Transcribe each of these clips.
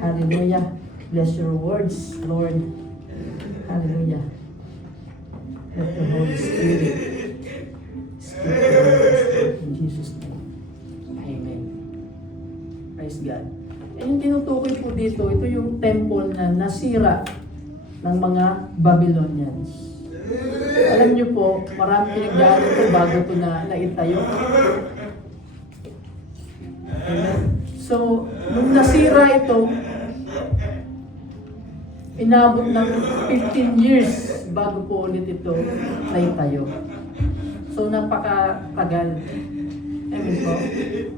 Hallelujah. Bless your words, Lord. Hallelujah. Let the Holy Spirit speak to us, Lord, in Jesus' name. Amen. Praise God. And yung tinutukoy po dito, ito yung temple na nasira ng mga Babylonians. Alam niyo po, marami pinagdaan ito bago ito na naitayo. Amen. So, nung nasira ito, inabot ng 15 years bago po ulit ito naitayo. So, napakatagal. Amen po.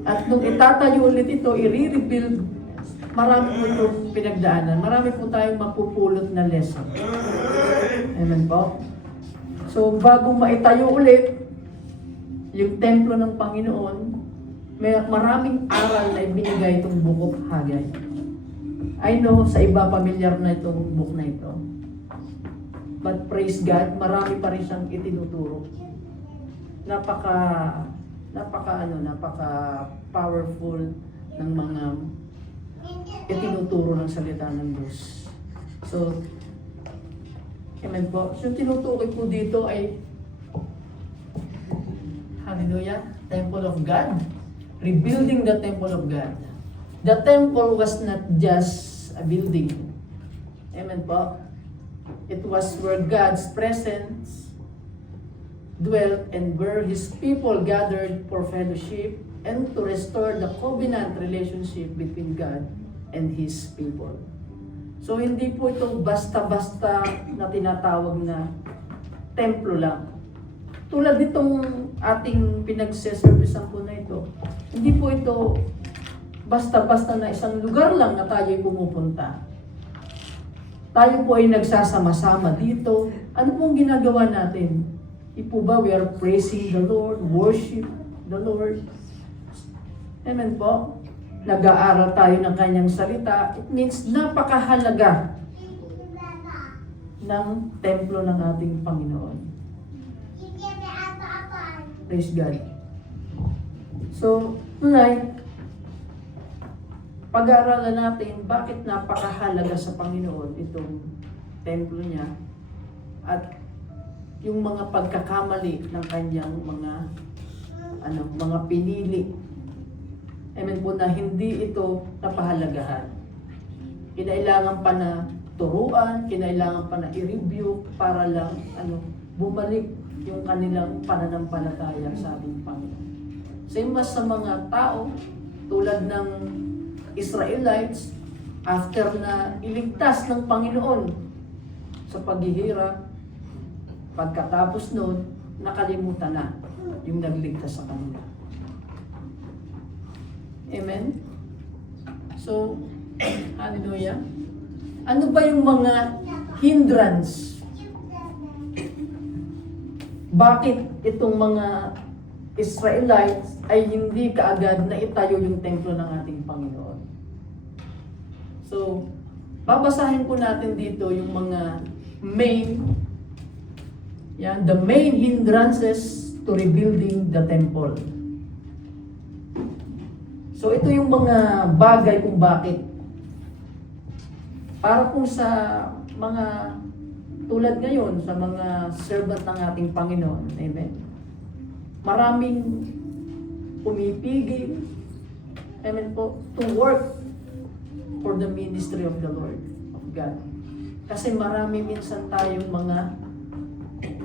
At nung itatayo ulit ito, i-rebuild, marami po itong pinagdaanan. Marami po tayong mapupulot na lesson. Amen po. So, bago maitayo ulit yung templo ng Panginoon, may maraming aral na ibinigay itong Book of Haggai. I know sa iba familiar na itong book na ito. But praise God, marami pa rin siyang itinuturo. Napaka powerful ng mga itinuturo ng salita ng Diyos. So, amen po. So, yung tinutukoy po dito ay hallelujah, Temple of God. Rebuilding the Temple of God. The temple was not just a building. Amen po. It was where God's presence dwelt and where His people gathered for fellowship and to restore the covenant relationship between God and His people. So hindi po ito basta-basta na tinatawag na templo lang. Tulad nitong ating pinagseservisan po na ito, hindi po ito basta-basta na isang lugar lang na tayo'y pumupunta. Tayo po ay nagsasama-sama dito. Ano pong ginagawa natin? Ipo ba we are praising the Lord, worship the Lord? Amen po. Nag-aaral tayo ng kanyang salita. It means napakahalaga ng templo ng ating Panginoon. Praise God. So, tonight, pag-aaralan natin bakit napakahalaga sa Panginoon itong templo niya at yung mga pagkakamali ng kanyang mga pinili. Amen po na hindi ito napahalagahan. Kinailangan pa na turuan, kinailangan pa na i-review para lang bumalik yung kanilang pananampalataya sa ating Panginoon. Same as sa mga tao tulad ng Israelites, after na iligtas ng Panginoon sa paghihirap, pagkatapos noon, nakalimutan na yung nagligtas sa kanila. Amen? So, hallelujah. Ano ba yung mga hindrance? Bakit itong mga Israelites ay hindi kaagad na itayo yung templo ng ating Panginoon? So, babasahin po natin dito yung mga the main hindrances to rebuilding the temple. So, ito yung mga bagay kung bakit. Para kung sa mga tulad ngayon, sa mga servant ng ating Panginoon. Amen. Maraming pumipigil, amen po, to work for the ministry of the Lord of God. Kasi marami minsan tayong mga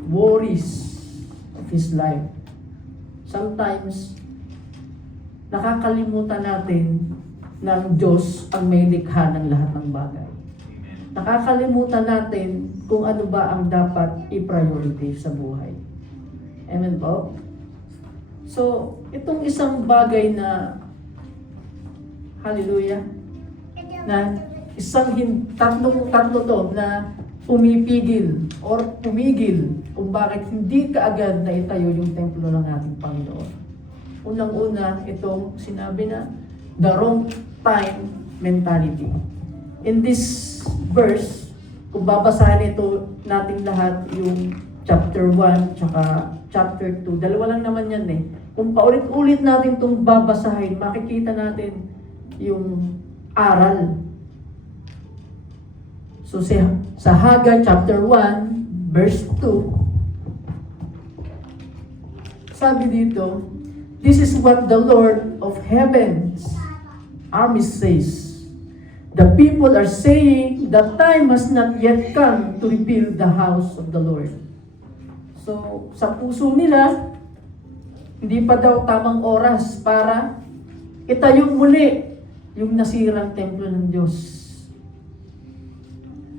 worries of His life. Sometimes, nakakalimutan natin ng Diyos ang may likha ng lahat ng bagay. Nakakalimutan natin kung ano ba ang dapat i-priority sa buhay. Amen po? So, itong isang bagay na, hallelujah, na tatlo to na pumipigil or pumigil kung bakit hindi kaagad na itayo yung templo ng ating Panginoon. Unang-una, itong sinabi na the wrong time mentality. In this verse, kung babasahin ito natin lahat, yung chapter 1 tsaka chapter 2, dalawa lang naman yan eh. Kung paulit-ulit natin itong babasahin, makikita natin yung aral So sa Haggai chapter 1, verse 2, sabi dito, "This is what the Lord of heaven's armies says. The people are saying the time has not yet come to rebuild the house of the Lord." So, sa puso nila, hindi pa daw tamang oras para itayo muli yung nasirang templo ng Diyos.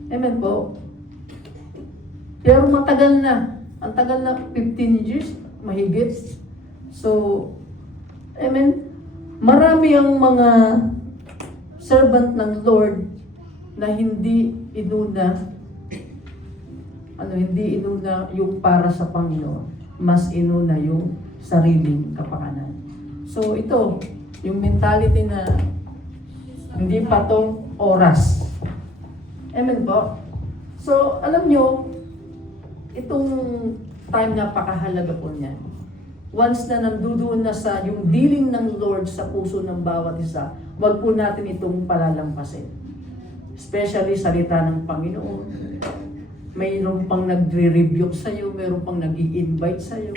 Amen po. Pero matagal na. Ang tagal na, 15 years, mahigit. So, amen. Marami ang mga servant ng Lord na hindi inuna yung para sa Panginoon. Mas inuna yung sariling kapakanan. So, ito, yung mentality na hindi pa to oras. Amen po. So, alam nyo, itong time napakahalaga po niya. Once na nandudoon na sa yung dealing ng Lord sa puso ng bawat isa, wag po natin itong palalampasin. Especially salita ng Panginoon. Mayroon pang nagre-rebuke sa'yo, mayroon pang nag-i-invite sa'yo,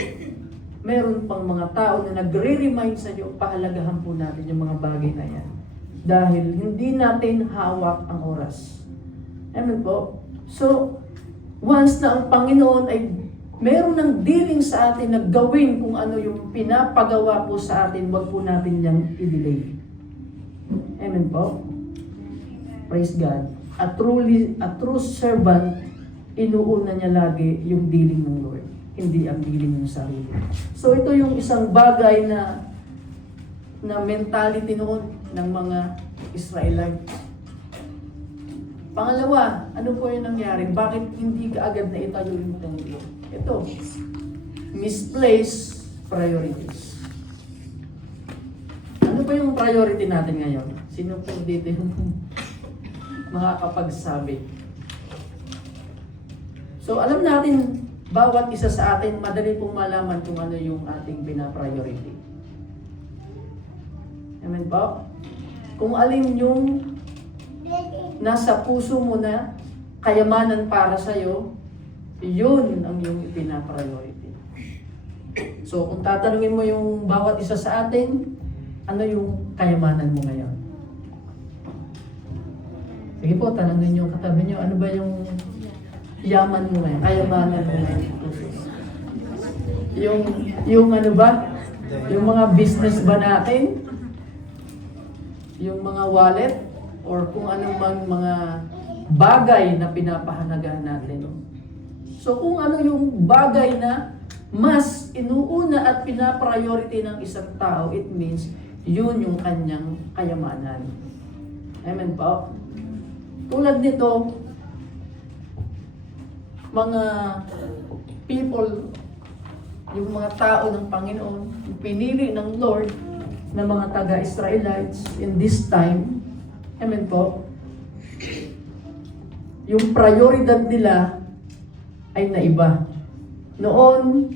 mayroon pang mga tao na nagre-remind sa'yo, pahalagahan po natin yung mga bagay na yan. Dahil hindi natin hawak ang oras. Amen po. So, once na ang Panginoon ay meron ng dealing sa atin na gawin kung ano yung pinapagawa po sa atin, wag po natin niyang i-delay. Amen po. Praise God. A true servant, inuuna niya lagi yung dealing ng Lord, hindi ang dealing ng sarili. So ito yung isang bagay na mentality noon ng mga Israelites. Pangalawa, ano po yung nangyari? Bakit hindi kaagad na itayo yung templo? Ito, misplaced priorities. Ano ba yung priority natin ngayon? Sino po dito yung makakapagsabi? So alam natin, bawat isa sa atin, madali pong malaman kung ano yung ating pina-priority. Amen po? Kung alin yung nasa puso mo na kayamanan para sa'yo, yun ang yung pina-priority. So kung tatanungin mo yung bawat isa sa atin, ano yung kayamanan mo ngayon? Sige po, tanongin yung katabi nyo, ano ba yung yaman mo ngayon? Kayamanan mo ngayon? Yung ano ba? Yung mga business ba natin? Yung mga wallet? Or kung anong mga bagay na pinapahalagahan natin. So kung ano yung bagay na mas inuuna at pinapriority ng isang tao, it means yun yung kanyang kayamanan. Amen po? Tulad nito, mga people, yung mga tao ng Panginoon, yung pinili ng Lord na mga taga-Israelites in this time, amen po, yung prioridad nila ay naiba. Noon,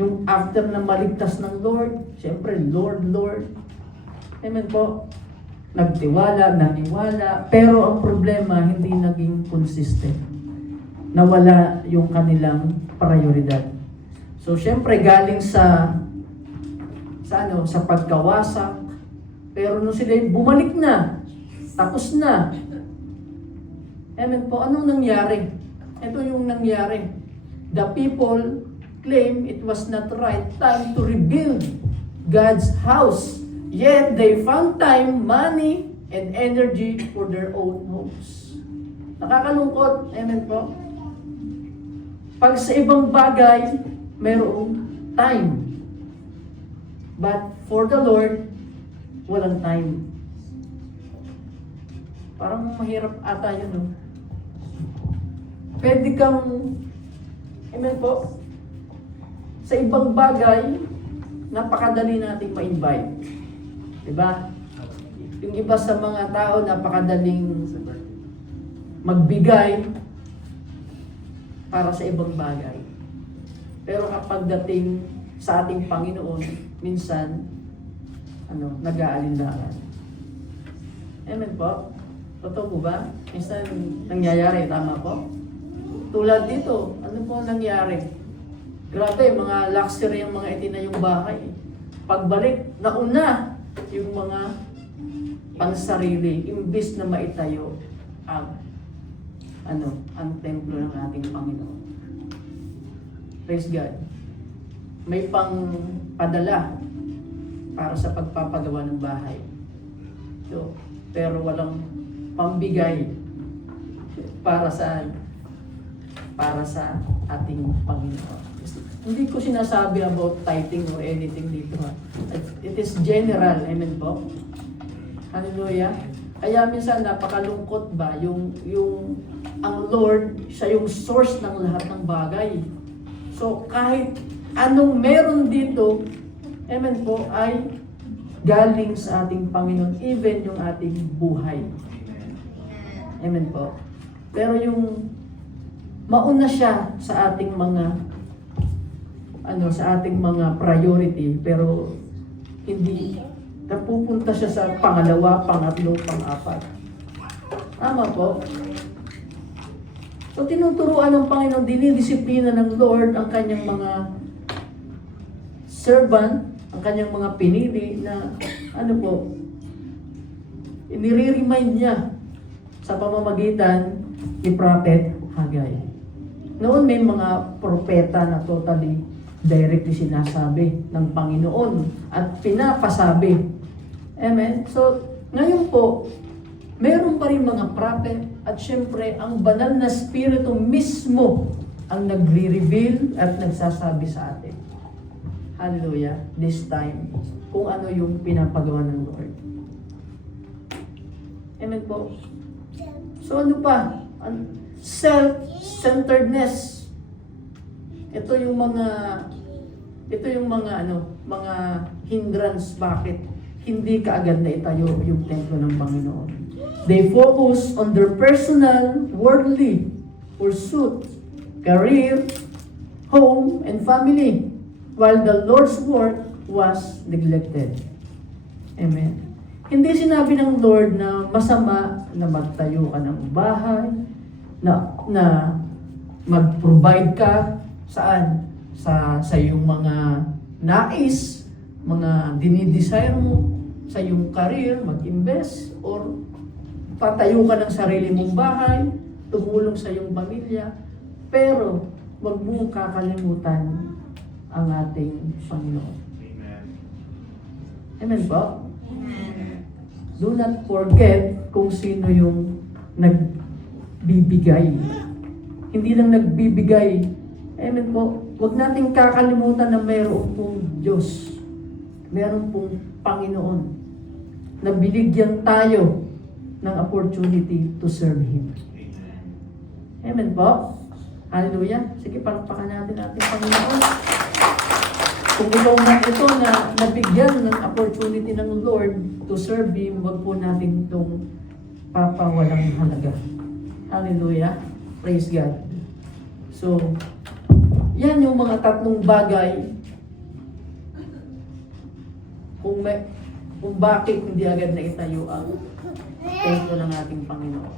yung after na maligtas ng Lord, siyempre, Lord, Lord. Amen po. Nagtiwala, naniwala, pero ang problema, hindi naging consistent. Nawala yung kanilang prioridad. So, siyempre, galing sa pagkawasak, pero nung sila bumalik na, tapos na. Amen po, anong nangyari? Ito yung nangyari. The people claim it was not right time to rebuild God's house. Yet they found time, money, and energy for their own homes. Nakakalungkot. Amen po. Pag sa ibang bagay, mayroong time. But for the Lord, walang time. Parang mahirap ata yun, no? Pwede kang, amen po, sa ibang bagay, napakadali nating ma-invite. Diba? Yung iba sa mga tao, napakadaling magbigay para sa ibang bagay. Pero kapag dating sa ating Panginoon, minsan, nag-aalinlangan. Amen po? Totoo po ba? Minsan nangyayari, tama po? Tulad dito, ano po nangyari? Grabe, mga luxury ang mga itinayong bahay. Pagbalik, nauna yung mga pansarili, imbis na maitayo ang ang templo ng ating Panginoon. Praise God. May pangpadala para sa pagpapagawa ng bahay. So, pero walang pambigay para sa ating Panginoon. Hindi ko sinasabi about tithing or anything dito. It is general. Amen po? Hallelujah. Kaya minsan napakalungkot ba yung ang Lord, siya yung source ng lahat ng bagay. So kahit anong meron dito, amen po, ay galing sa ating Panginoon, even yung ating buhay. Amen po. Pero yung mauna siya sa ating mga priority, pero hindi napupunta siya sa pangalawa, pangatlo, pang-apat. Tama po. So tinuturuan ng Panginoon, dinidisiplina ng Lord ang kanyang mga servant, ang kanyang mga pinili na inire-remind niya sa pamamagitan ni Prophet Haggai. Noon may mga propeta na totally directly sinasabi ng Panginoon at pinapasabi. Amen? So, ngayon po, meron pa rin mga prophet at syempre, ang banal na spirito mismo ang nagre-reveal at nagsasabi sa atin. Hallelujah. This time, kung ano yung pinapagawa ng Lord. Amen po. So ano pa? Self-centeredness. Ito yung mga hindrance bakit hindi kaagad na itayo yung templo ng Panginoon. They focus on their personal, worldly pursuit, career, home, and family, while the Lord's work was neglected. Amen. Hindi sinabi ng Lord na masama na magtayo ka ng bahay, na mag-provide ka saan? Sa iyong mga nais, mga dinidesire mo, sa iyong career, mag-invest, or patayo ka ng sarili mong bahay, tumulong sa iyong pamilya, pero wag mong kakalimutan ang ating Panginoon. Amen. Amen po? Do not forget kung sino yung nagbibigay. Hindi lang nagbibigay. Amen po. Huwag nating kakalimutan na mayroon pong Diyos. Mayroon pong Panginoon na binigyan tayo ng opportunity to serve Him. Amen po. Hallelujah. Sige, palakpakan natin ating Panginoon. Kung ikaw na ito na nabigyan ng opportunity ng Lord to serve Him, wag po natin itong papawalang halaga. Hallelujah. Praise God. So, yan yung mga tatlong bagay kung bakit hindi agad na itayo ang templo ng ating Panginoon.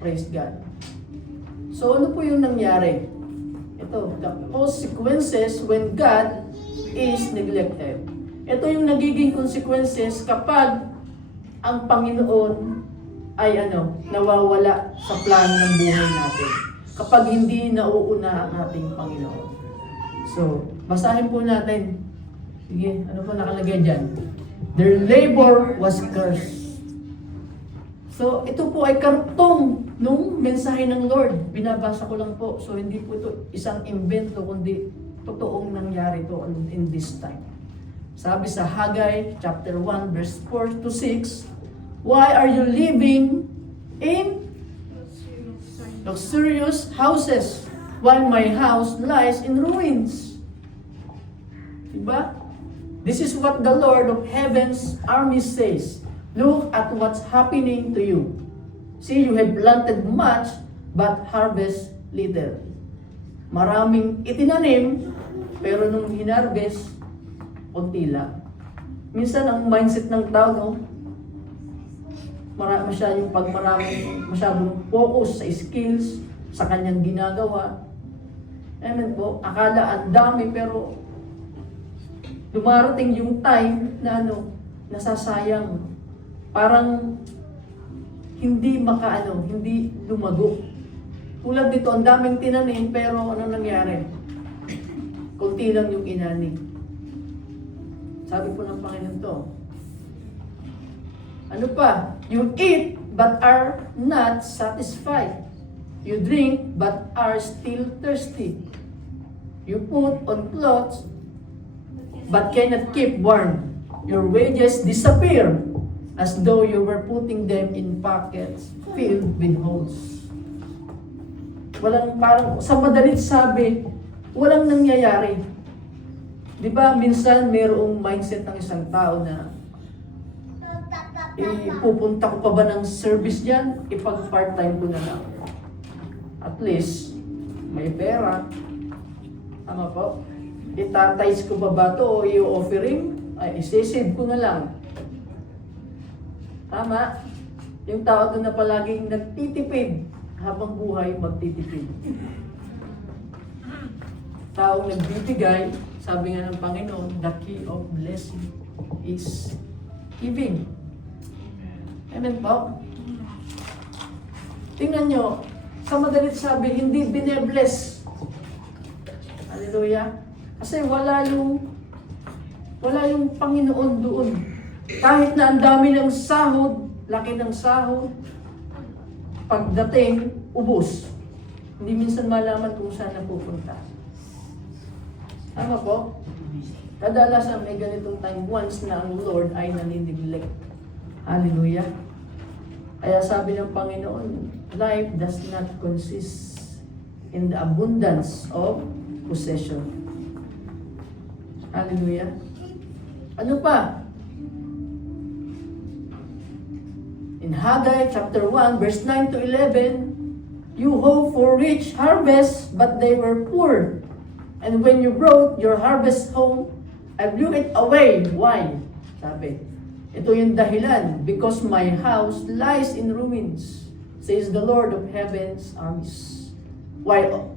Praise God. So, ano po yung nangyari? Ito, the consequences when God is neglected. Ito yung nagiging consequences kapag ang Panginoon ay nawawala sa plano ng buhay natin. Kapag hindi nauuna ang ating Panginoon. So, basahin po natin. Sige, ano po nakalagay dyan? Their labor was cursed. So, ito po ay karugtong nung mensahe ng Lord. Binabasa ko lang po. So, hindi po ito isang invento, kundi totoong nangyari ito in this time. Sabi sa Haggai chapter 1 verse 4 to 6, why are you living in luxurious houses while my house lies in ruins? Diba? This is what the Lord of Heaven's army says. Look at what's happening to you. See, you have planted much, but harvest little. Maraming itinanim, pero nung hinarvest, konti lang. Minsan ang mindset ng tao, masyadong focus sa skills, sa kanyang ginagawa. Amen po. Akala ang dami pero dumarating yung time na nasasayang. Parang hindi hindi lumago. Tulad dito, ang daming tinanim pero ano nangyari? Kunti lang yung inani. Sabi po ng Panginoon to, ano pa? You eat but are not satisfied. You drink but are still thirsty. You put on clothes but cannot keep warm. Your wages disappear as though you were putting them in pockets filled with holes. Parang sa madalit sabi, walang nangyayari. Di ba, minsan mayroong mindset ng isang tao na pupunta ko pa ba ng service dyan? Ipag-part-time ko na lang. At least, may pera. Tama po? Itatize ko ba ito o i-offering? Ay, isisave ko na lang. Tama? Yung tao doon na palaging nagtitipid habang buhay magtitipid. Taong nagbibigay, sabi nga ng Panginoon, the key of blessing is giving. Amen po? Tingnan nyo, sa madalit sabi, hindi binebless. Hallelujah. Kasi wala yung Panginoon doon. Kahit na ang dami ng sahod, laki ng sahod, pagdating, ubos. Hindi minsan malaman kung saan napupunta. Tama po? Kadalasan may ganitong time once na ang Lord ay nanineglect. Hallelujah. Kaya sabi ng Panginoon, life does not consist in the abundance of possession. Hallelujah. Ano pa? In Haggai chapter 1, verse 9 to 11, you hope for rich harvest, but they were poor. And when you brought your harvest home, I blew it away. Why? Sabi, ito yung dahilan, because my house lies in ruins, says the Lord of heaven's armies. While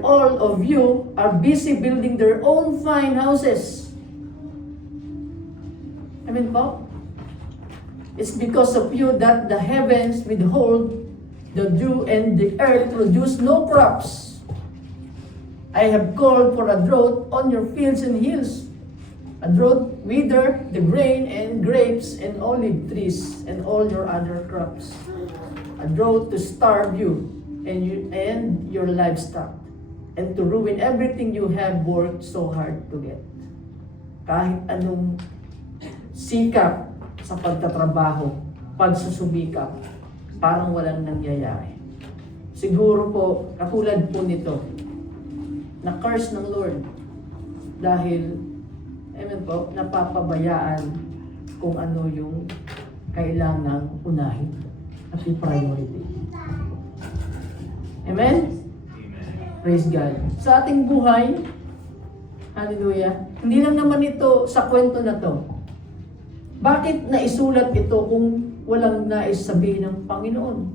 all of you are busy building their own fine houses. Amen po? It's because of you that the heavens withhold the dew and the earth produce no crops. I have called for a drought on your fields and hills. A drought wither the grain and grapes and olive trees and all your other crops. A drought to starve you and your livestock, and to ruin everything you have worked so hard to get. Kahit anong sikap sa pagtatrabaho, pagsusumikap, parang walang nangyayari. Siguro po, katulad po nito, na curse ng Lord dahil, amen po, napapabayaan kung ano yung kailangang unahin at i-priority. Amen? Praise God. Sa ating buhay, hallelujah, hindi lang naman ito sa kwento na to. Bakit naisulat ito kung walang nais sabihin ng Panginoon?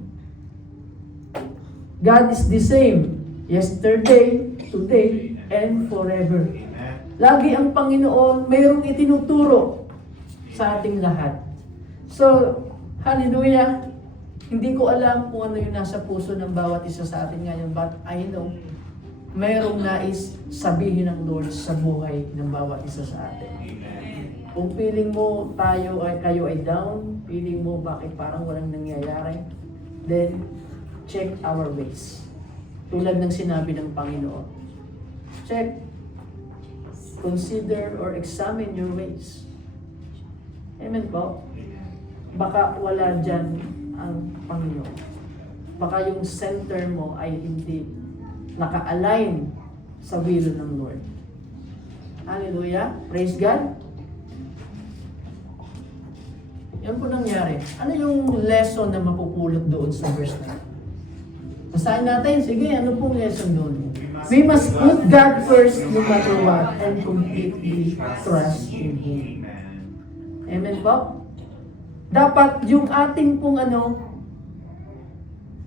God is the same, yesterday, today, and forever. Lagi ang Panginoon mayroong itinuturo sa ating lahat. So, hallelujah, hindi ko alam kung ano yung nasa puso ng bawat isa sa atin ngayon, but I know, mayroong nais sabihin ng Lord sa buhay ng bawat isa sa atin. Kung feeling mo kayo ay down, feeling mo bakit parang walang nangyayari, then check our ways. Tulad ng sinabi ng Panginoon. Check, consider or examine your ways. Amen po? Baka wala dyan ang Panginoon. Baka yung center mo ay hindi naka-align sa will ng Lord. Hallelujah. Praise God. Yan po nangyari. Ano yung lesson na mapupulot doon sa verse 9? Basahin natin. Sige, ano pong lesson doon? We must put God first no matter what and completely trust in Him. Amen po? dapat yung ating pong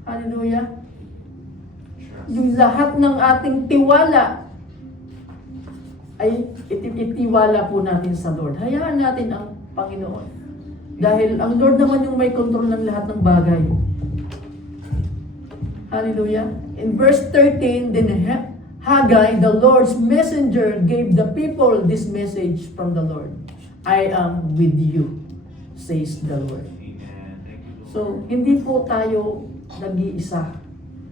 hallelujah, yung lahat ng ating tiwala ay itiwala po natin sa Lord. Hayaan natin ang Panginoon. Dahil ang Lord naman yung may control ng lahat ng bagay. Hallelujah. In verse 13, then Haggai, the Lord's messenger, gave the people this message from the Lord. I am with you, says the Lord. So, hindi po tayo nag-iisa.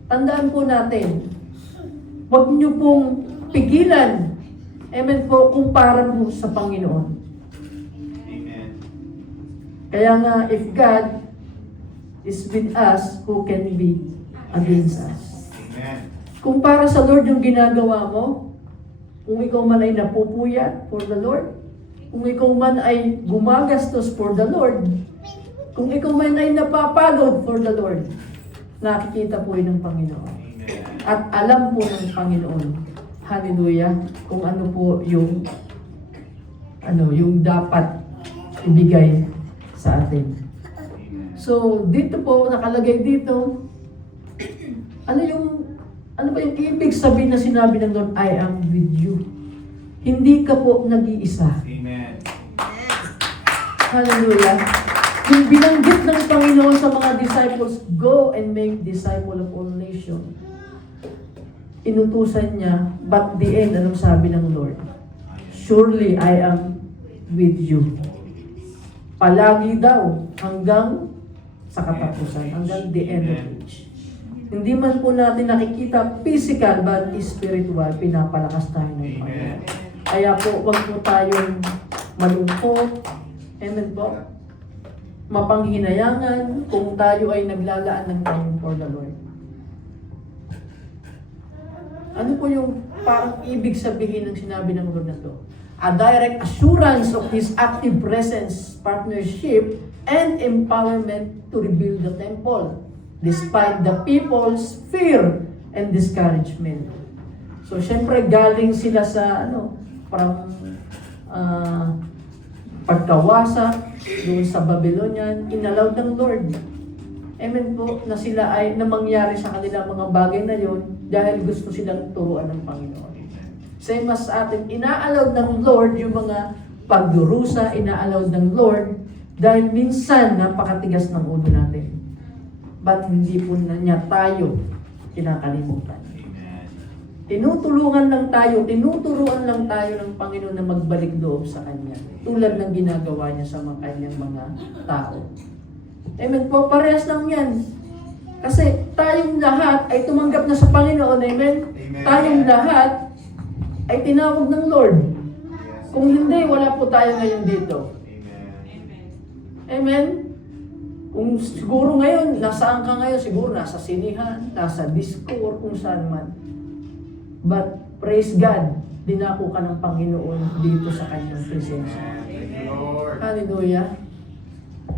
Tandaan po natin, huwag niyo pong pigilan, amen po, kumpara po sa Panginoon. Amen. Kaya nga, if God is with us, who can be against us? Amen. Kung para sa Lord yung ginagawa mo, kung ikaw man ay napupuyat for the Lord, kung ikaw man ay gumagastos for the Lord, kung ikaw man ay napapagod for the Lord, nakikita po yun ng Panginoon. Amen. At alam po ng Panginoon, hallelujah, kung ano po yung dapat ibigay sa atin. Amen. So, dito po, nakalagay dito, ano ba yung ibig sabihin na sinabi ng Lord, I am with you. Hindi ka po nag-iisa. Amen. Hallelujah. Yung binanggit ng Panginoon sa mga disciples, go and make disciple of all nations. Inutusan niya, but the end, anong sabi ng Lord? Surely I am with you. Palagi daw, hanggang sa katapusan, hanggang the end of age. Hindi man po natin nakikita physical, but spiritual, pinapalakas tayo ng Panginoon. Kaya po, wag po tayong malungkot. Amen po. Mapanghinayangan kung tayo ay naglalaan ng time for the Lord. Ano po yung parang ibig sabihin ng sinabi ng Lord na to? A direct assurance of His active presence, partnership, and empowerment to rebuild the temple, despite the people's fear and discouragement. So, syempre, galing sila sa, from pagkawasak doon sa Babylonian, inallowed ng Lord. Amen po, na sila ay, na mangyari sa kanilang mga bagay na yon dahil gusto silang turuan ng Panginoon. Same as atin, ina-allowed ng Lord yung mga pagdurusa, ina-allowed ng Lord dahil minsan napakatigas ng ulo natin. But hindi po na niya tayo kinakalimutan. Tinutulungan lang tayo, tinuturuan lang tayo ng Panginoon na magbalik loob sa Kanya. Tulad ng ginagawa niya sa mga Kanyang mga tao. Amen po, parehas lang yan. Kasi tayong lahat ay tumanggap na sa Panginoon. Amen? Amen. Tayong lahat ay tinawag ng Lord. Kung hindi, wala po tayo ngayon dito. Amen? Kung siguro ngayon, nasaan ka ngayon? Siguro nasa sinihan, nasa disco, or kung saan man. But praise God, dinako ka ng Panginoon dito sa Kanyang presensya. Thank you, Lord. Hallelujah.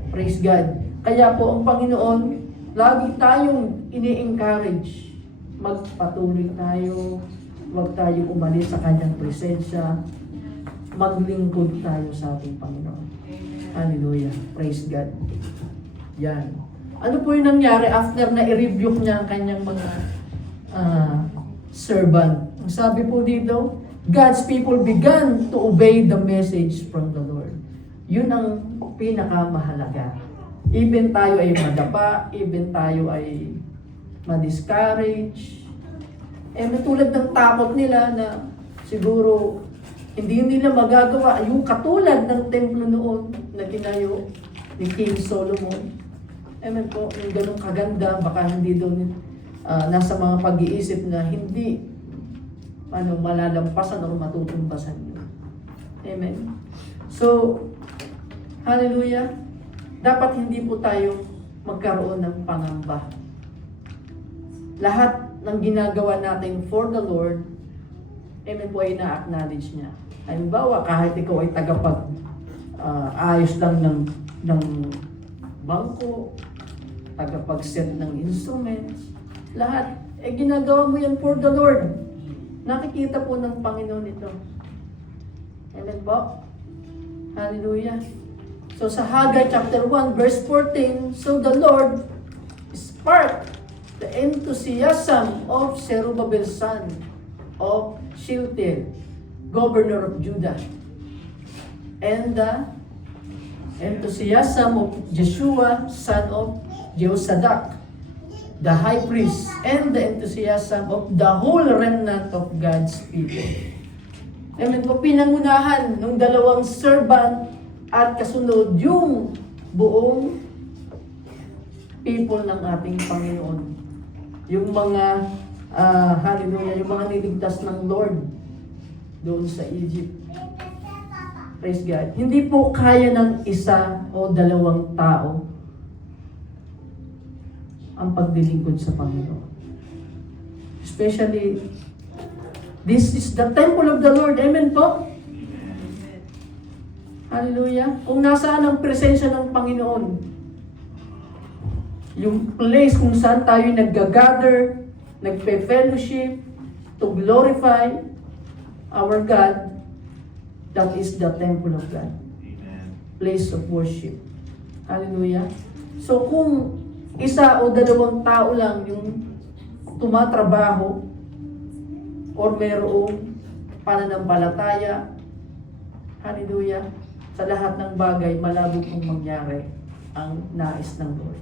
Praise God. Kaya po ang Panginoon, lagi tayong ini-encourage. Magpatuloy tayo, huwag tayo umalis sa Kanyang presensya. Maglingkod tayo sa ating Panginoon. Hallelujah. Praise God. Yan. Ano po yung nangyari after na i-rebuke niya ang kanyang mga servant? Ang sabi po dito, God's people began to obey the message from the Lord. Yun ang pinakamahalaga. Even tayo ay madapa, even tayo ay ma-discourage. Tulad ng takot nila na siguro hindi nila magagawa yung katulad ng templo noon na tinayo ni King Solomon. Amen po, yung ganong kaganda, baka hindi doon nasa mga pag-iisip na hindi malalampasan o matutumbasan nyo. Amen. So, hallelujah. Dapat hindi po tayo magkaroon ng pangamba. Lahat ng ginagawa natin for the Lord, amen po, ay na-acknowledge niya. Halimbawa, kahit ikaw ay ayos lang ng bangko, tagapag-set ng instruments, lahat, ginagawa mo yan for the Lord. Nakikita po ng Panginoon ito. Amen po? Hallelujah. So sa Haggai chapter 1 verse 14, so the Lord sparked the enthusiasm of Zerubbabel son of Shealtiel, governor of Judah, and the enthusiasm of Jeshua son of Jehozadak, the high priest, and the enthusiasm of the whole remnant of God's people. Amen po, pinangunahan ng dalawang servant at kasunod yung buong people ng ating Panginoon. Yung mga, hallelujah, yung mga niligtas ng Lord doon sa Egypt. Praise God. Hindi po kaya ng isa o dalawang tao ang paglilingkod sa Panginoon. Especially, this is the temple of the Lord. Amen po? Hallelujah. Kung nasaan ang presensya ng Panginoon, yung place kung saan tayo nag-gather, nagpe-fellowship, to glorify our God, that is the temple of God. Amen. Place of worship. Hallelujah. So kung isa o dalawang tao lang yung tumatrabaho or merong pananampalataya, hallelujah, sa lahat ng bagay, malabo pong mangyari ang nais ng Lord.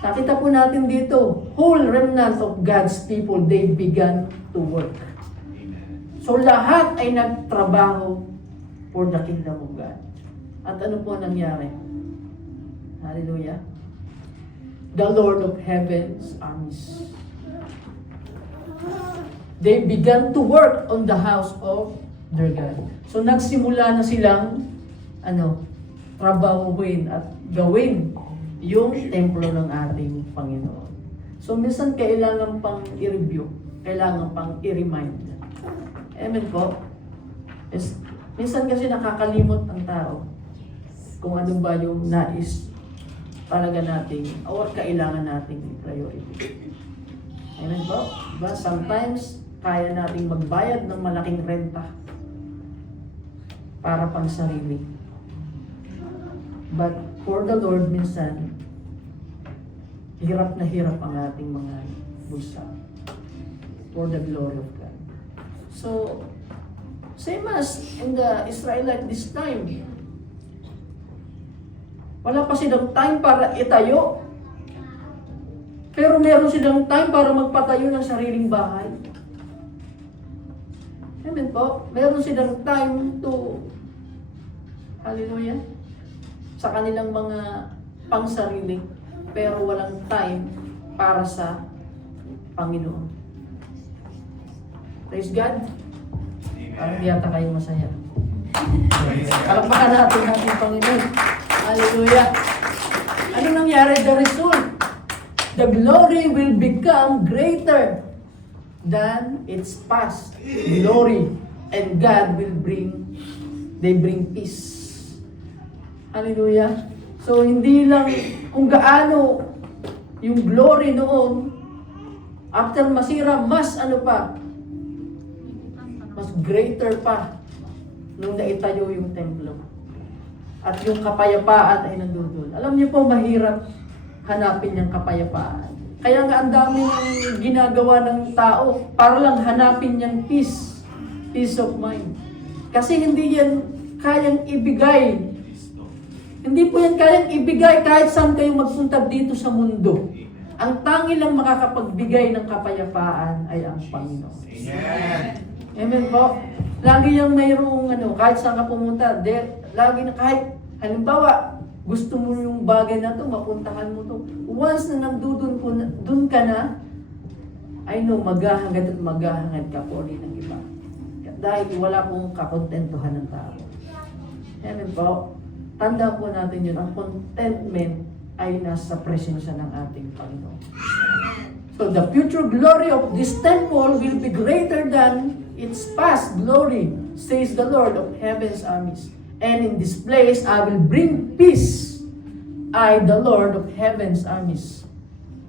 Nakita po natin dito, whole remnant of God's people, they began to work. Amen. So lahat ay nagtrabaho for the kingdom of God. At ano po nangyari? Hallelujah. The Lord of heaven's armies. They began to work on the house of their God. So nagsimula na silang trabahuin at gawin yung templo ng ating Panginoon. So minsan kailangan pang i-review, kailangan pang i-remind. Amen po. Minsan kasi nakakalimot ang tao kung ano ba yung nais talaga nating or kailangan nating priority. Amen po. Diba? Sometimes kaya nating magbayad ng malaking renta para pang sarili. But for the Lord, minsan, hirap na hirap ang ating mga bulsa for the glory of God. So, same as in the Israelite this time, wala pa silang time para itayo, pero meron silang time para magpatayo ng sariling bahay. Amen po. Meron silang time to, hallelujah, sa kanilang mga pangsarili, pero walang time para sa Panginoon. Praise God. Parang yata kayo masaya. Praise God. Palakpakan natin ating Panginoon. Hallelujah. Ano nangyari? The result, the glory will become greater than its past glory, and God will bring peace. Hallelujah. So hindi lang kung gaano yung glory noon, after masira, mas mas greater pa nung naitayo yung templo. At yung kapayapaan ay nandun. Alam niyo po, mahirap hanapin yung kapayapaan. Kaya nga ang daming ginagawa ng tao para lang hanapin yung peace of mind. Kasi hindi yan kayang ibigay. Hindi po yan kayang ibigay kahit saan kayo magpunta dito sa mundo. Ang tangi lang makakapagbigay ng kapayapaan ay ang Panginoon. Amen. Amen po. Lagi yung mayroong kahit saan ka pumunta, lagi na kahit, halimbawa, gusto mo yung bagay na to, mapuntahan mo to. Once na dun ka na, I know, maghahangad at maghahangad ka po rin ng iba. Dahil wala pong kakontentuhan ng tao. Amen po. Tanda po natin yun, ang contentment ay nasa presensya ng ating Panginoon. So the future glory of this temple will be greater than its past glory, says the Lord of heaven's armies. And in this place I will bring peace. I, the Lord of heaven's armies,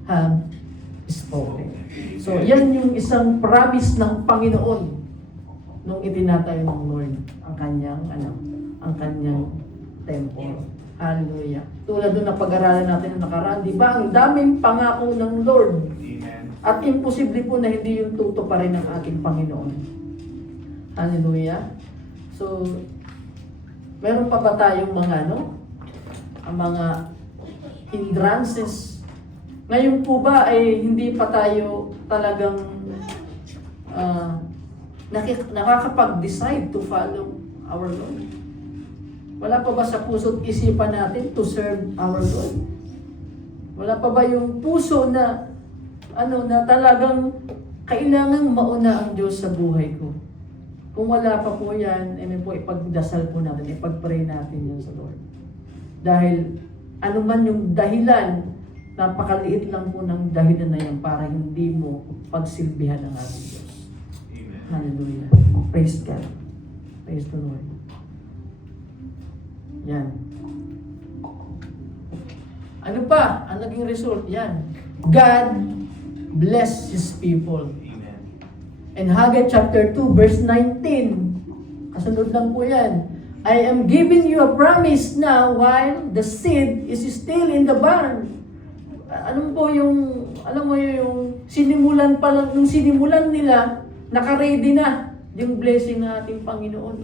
have spoken. So yan yung isang promise ng Panginoon nung itinatayo ng Lord ang kanyang temple. Hallelujah. Tulad doon na pag-aralan natin na nakaraan, di ba? Ang daming pangako ng Lord. Amen. At imposible po na hindi yung tutuparin ng ating Panginoon. Hallelujah. So, meron pa ba tayong mga ang mga hindrances? Ngayon po ba ay hindi pa tayo talagang nakakapag-decide to follow our Lord? Wala pa ba sa puso't isipan natin to serve our Lord? Wala pa ba yung puso na na talagang kailangang mauna ang Diyos sa buhay ko? Kung wala pa po yan, po, ipagdasal po natin, ipagpray natin yan sa Lord. Dahil ano man yung dahilan, napakaliit lang po ng dahilan na yan para hindi mo pagsilbihan ang ating Diyos. Amen. Hallelujah. Praise God. Praise the Lord. Yan. Ano pa? Ang naging result? Yan. God bless His people. Amen. In Haggai chapter 2, verse 19, kasunod lang po yan. I am giving you a promise now while the seed is still in the barn. Alam mo yung sinimulan pa lang, nung sinimulan nila, naka-ready na yung blessing ng ating Panginoon.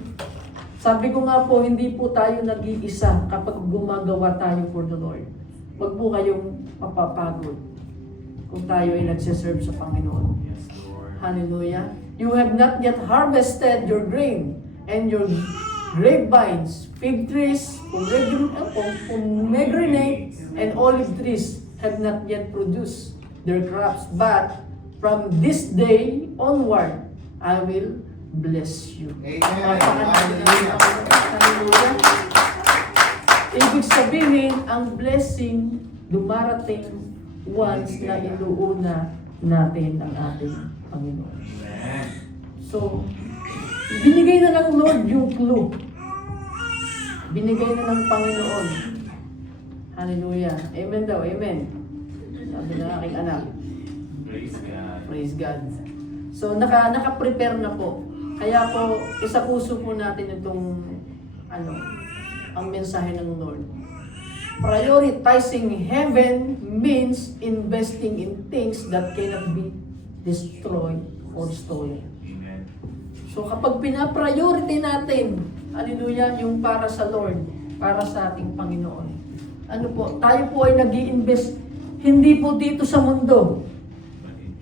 Sabi ko nga po, hindi po tayo nag-iisa kapag gumagawa tayo for the Lord. Huwag po kayong mapapagod kung tayo ay nagsiserve sa Panginoon. Yes, Lord. Hallelujah. You have not yet harvested your grain and your grapevines, fig trees, pomegranate, and olive trees have not yet produced their crops. But from this day onward, I will bless you. Amen. Hallelujah. Ibig sabihin, ang blessing dumarating once na inuuna natin ang ating Panginoon. Amen. So, binigay na ng Lord yung clue. Binigay na ng Panginoon. Hallelujah. Amen daw, amen. Sabi ng aking anak. Praise God. Praise God. So, naka-prepare na po. Kaya po, isa puso po natin itong, ang mensahe ng Lord. Prioritizing heaven means investing in things that cannot be destroyed or stolen. Amen. So kapag pina-priority natin, hallelujah, yung para sa Lord, para sa ating Panginoon. Tayo po ay nag-i-invest, hindi po dito sa mundo.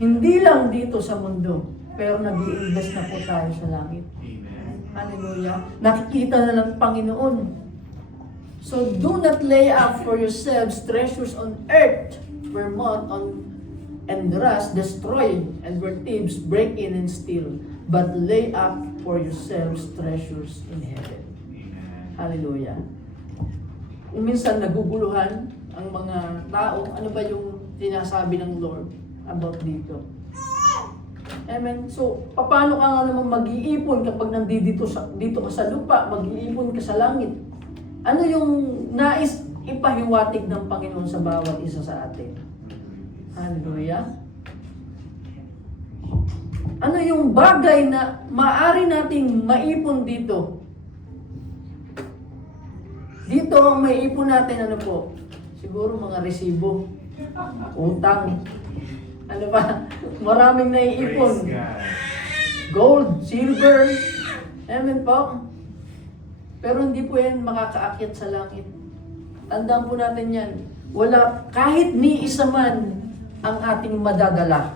Hindi lang dito sa mundo, pero nag-i-invest na po tayo sa langit. Amen. Hallelujah. Nakikita na ng Panginoon. So do not lay up for yourselves treasures on earth, where moth and rust destroy, and where thieves break in and steal. But lay up for yourselves treasures in heaven. Amen. Hallelujah. Kung minsan naguguluhan ang mga tao, ano ba yung sinasabi ng Lord about dito? Amen. So, paano ka nga naman mag-iipon kapag dito ka sa lupa, mag-iipon ka sa langit? Ano yung nais ipahiwatig ng Panginoon sa bawat isa sa atin? Hallelujah. Ano yung bagay na maaari nating maipon dito? Dito ang maiipon natin, siguro mga resibo, utang, maraming naiipon. Praise God. Gold, silver, amen po. Pero hindi po yan makakaakyat sa langit. Tandaan po natin yan. Wala, kahit ni isa man ang ating madadala.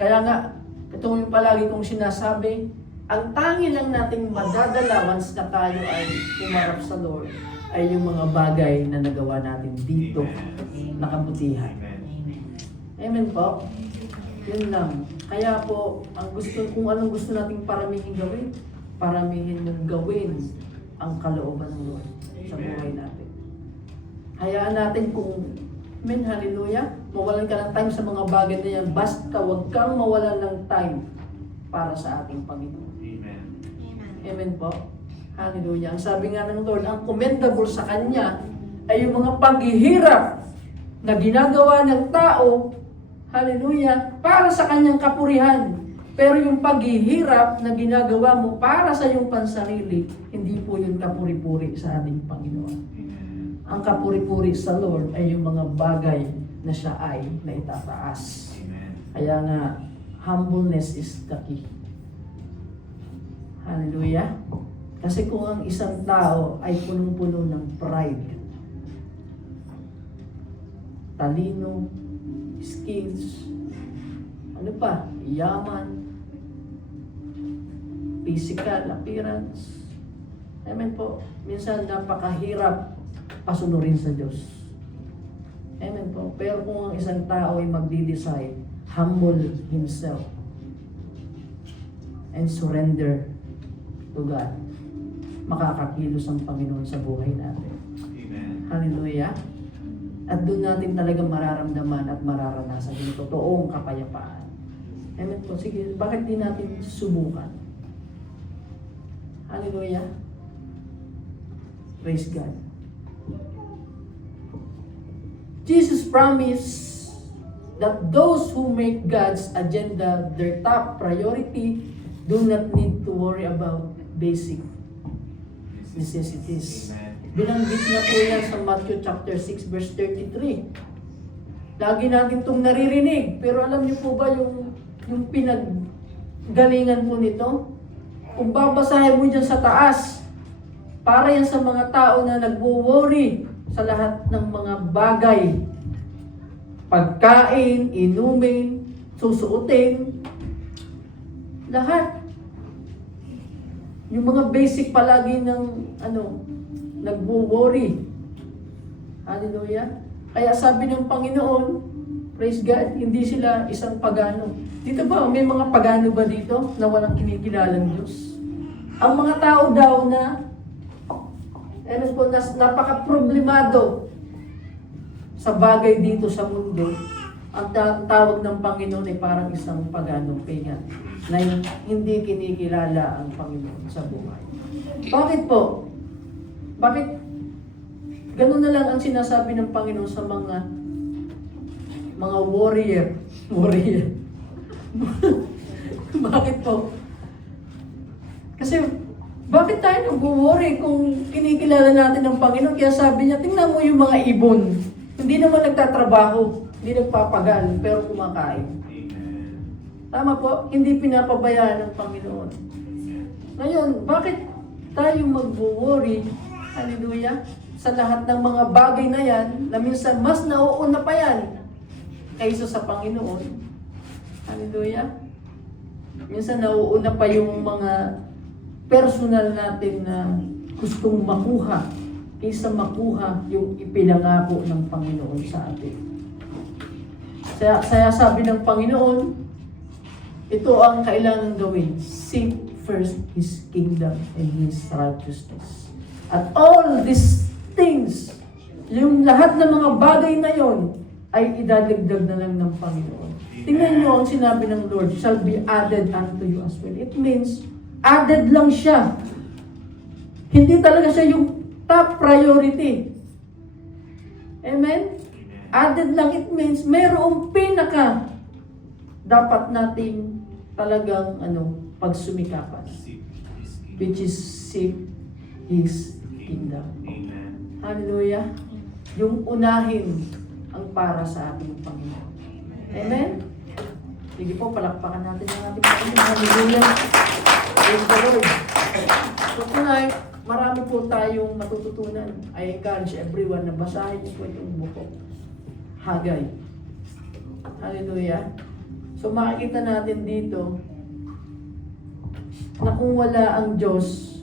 Kaya nga, ito yung palagi kong sinasabi, ang tangi lang nating madadala once na tayo ay pumarap sa Lord ay yung mga bagay na nagawa natin dito na kabutihan. Amen. Amen po. Yun lang. Kaya po, kung anong gusto nating paramihin mong gawin ang kalooban ng Lord sa buhay natin. Hayaan natin kung, amen, hallelujah, mawalan ka ng time sa mga bagay na yan, basta huwag kang mawalan ng time para sa ating Panginoon. Amen. Amen po. Hallelujah. Ang sabi nga ng Lord, ang commendable sa Kanya ay yung mga paghihirap na ginagawa ng tao, hallelujah, para sa Kanyang kapurihan. Pero yung paghihirap na ginagawa mo para sa iyong pansarili, hindi po yun kapuri-puri sa ating Panginoon. Amen. Ang kapuri-puri sa Lord ay yung mga bagay na siya ay naitataas. Amen. Kaya nga, humbleness is the key. Hallelujah. Kasi kung ang isang tao ay punong-puno ng pride, talino, skills, ano pa, yaman, physical appearance, amen po, minsan napakahirap pasunurin sa Diyos. Amen po. Pero kung ang isang tao ay magdi-decide, humble himself, and surrender to God, makakakilos ang Panginoon sa buhay natin. Amen. Hallelujah. At doon natin talaga mararamdaman at mararanasan yung totoong kapayapaan. Amen po. Sige, bakit di natin subukan? Hallelujah. Praise God. Jesus promised that those who make God's agenda their top priority do not need to worry about basic necessities. Amen. Binanggit na po yan sa Matthew chapter 6 verse 33. Lagi natin itong naririnig, pero alam niyo po ba yung pinaggalingan po nito? Kung babasahin mo dyan sa taas, para yan sa mga tao na nagwo-worry sa lahat ng mga bagay. Pagkain, inumin, susuotin, lahat. Yung mga basic palagi ng nagwo-worry. Hallelujah. Kaya sabi ng Panginoon, praise God, hindi sila isang pagano. Dito ba, may mga pagano ba dito na walang kinikilalang Diyos? Ang mga tao daw na napaka-problemado sa bagay dito sa mundo, ang tawag ng Panginoon ay parang isang paganong pagan na hindi kinikilala ang Panginoon sa buhay. Bakit po? Bakit ganun na lang ang sinasabi ng Panginoon sa mga warrior? Bakit po? Kasi bakit tayo nag-worry kung kinikilala natin ng Panginoon? Kaya sabi niya, tingnan mo yung mga ibon. Hindi naman nagtatrabaho, hindi nagpapagal, pero kumakain. Amen. Tama po, hindi pinapabayaan ng Panginoon. Ngayon, bakit tayo mag-worry, hallelujah, sa lahat ng mga bagay na yan, na minsan mas nauuna pa yan kaysa sa Panginoon? Hallelujah. Minsan nauuna pa yung mga personal natin na gustong makuha kaysa makuha yung ipinangako ng Panginoon sa atin. Kaya sabi ng Panginoon, ito ang kailangan gawin. Seek first His kingdom and His righteousness. At all these things, yung lahat ng mga bagay na yon ay idadagdag na lang ng Panginoon. Tingnan nyo ang sinabi ng Lord, shall be added unto you as well. It means, added lang siya. Hindi talaga siya yung top priority. Amen? Added lang, it means mayroong pinaka dapat nating talagang pagsumikapan. Seek His kingdom. Which is seek His kingdom. Amen. Hallelujah. Yung unahin ang para sa ating Panginoon. Amen? Sige po, palakpakan natin ang ating Panginoon. Hallelujah. Praise the Lord. So tonight, marami po tayong matututunan. I encourage everyone na basahin niyo po itong buko. Hagay. Hallelujah. So makikita natin dito na kung wala ang Diyos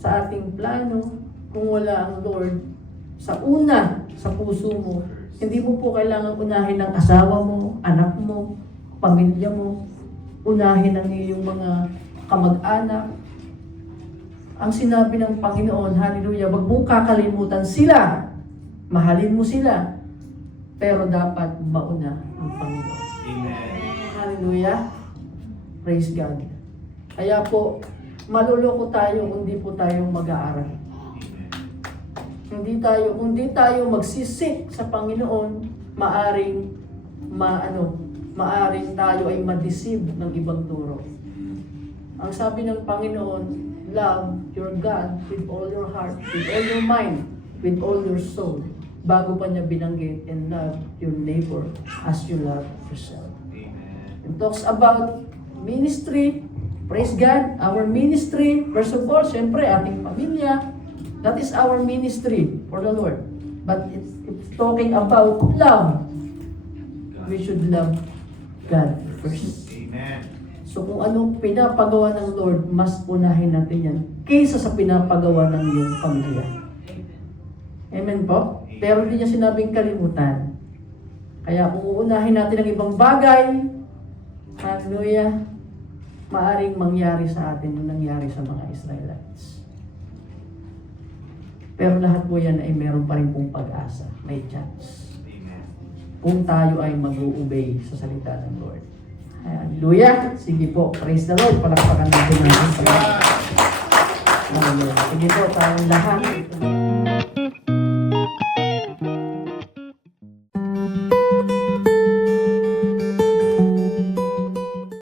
sa ating plano, kung wala ang Lord sa puso mo, hindi mo po kailangan unahin ang asawa mo, anak mo, pamilya mo, unahin ang iyong mga kamag-anak. Ang sinabi ng Panginoon, hallelujah, wag mong kakalimutan sila. Mahalin mo sila. Pero dapat mauna ang Panginoon. Amen. Hallelujah. Praise God. Kaya po, maluloko tayo kung di po tayo mag-aaral. Amen. Kung di tayo magsisik sa Panginoon, maaring maaring tayo ay ma-deceive ng ibang turo. Ang sabi ng Panginoon, love your God with all your heart, with all your mind, with all your soul. Bago pa niya binanggit, and love your neighbor as you love yourself. Amen. It talks about ministry. Praise God, our ministry. First of all, syempre, ating pamilya. That is our ministry for the Lord. But it's talking about love. We should love God first. Amen. So kung anong pinapagawa ng Lord, mas unahin natin yan kaysa sa pinapagawa ng iyong pamilya. Amen po? Pero hindi niya sinabing kalimutan. Kaya kung uunahin natin ang ibang bagay, hallelujah, maaring mangyari sa atin yung nangyari sa mga Israelites. Pero lahat po yan ay meron pa rin pong pag-asa. May chance. Amen. Kung tayo ay mag-obey sa salita ng Lord. Hallelujah! Sige po, praise the Lord. Palakpakan natin ang Hallelujah. Sige po, tayong lahat.